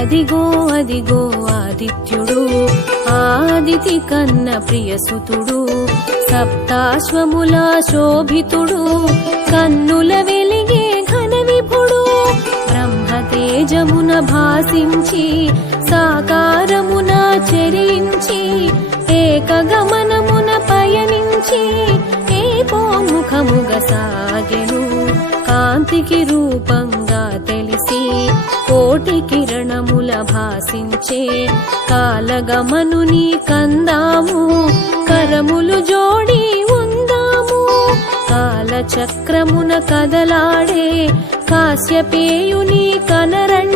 అదిగో అదిగో ఆదిత్యుడు, ఆదితి కన్న ప్రియసుతుడు, సప్తాశ్వముల శోభితుడు, కన్నుల వెలిగే ఘన విభుడు, బ్రహ్మతేజమున భాసించి సాకారమున చరించి, ఏకగమనమున పయనించి ఏకోముఖముగ సాగెను. కాంతికి రూపంగా తెలిసి కోటి కిరణముల భాసించే, కాలగమనుని కందాము కరములు జోడి ఉందాము. కాలచక్రమున కదలాడే కాశ్యపేయుని కనరండి,